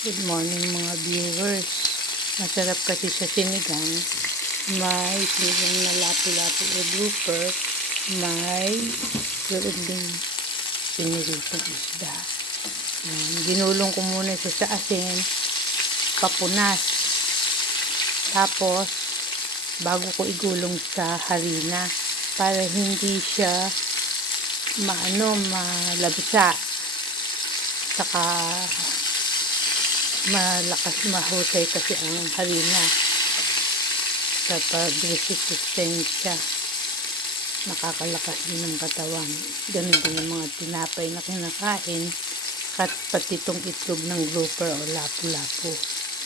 Good morning mga viewers. Masarap kasi sa sinigang. May sinigang na lapu-lapu o grouper. May meron ding piniritong isda. Ginulong ko muna siya sa asin. Papunas. Tapos, bago ko igulong sa harina para hindi siya malabsa. Saka mahusay kasi ang harina sa pag-resistensya, nakakalakas din ng katawan. Ganun din ang mga tinapay na kinakain, pati itong itlog ng grouper o lapu-lapu,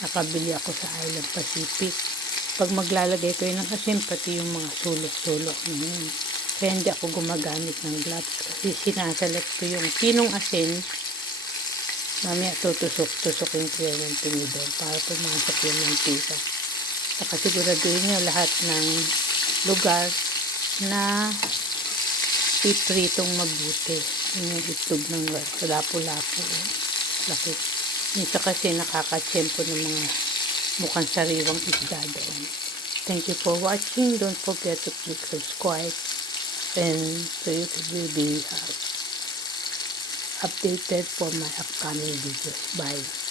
nakabili ako sa Island Pacific. Pag maglalagay ko ng asin, pati yung mga sulok-sulok kaya hindi ako gumagamit ng gloves kasi sinasalat ko yung pinong asin. Mamaya tutusok-tusokin ko yan ng tinidor para pumasok yung mantika. Saka siguraduhin nyo lahat ng lugar na pipritong mabuti. Yung itlog ng lapu-lapu. Laki. Minsan kasi nakakatsyempo ng mga mukhang sariwang isda doon. Thank you for watching. Don't forget to click subscribe and so you will be updated for my upcoming videos. Bye.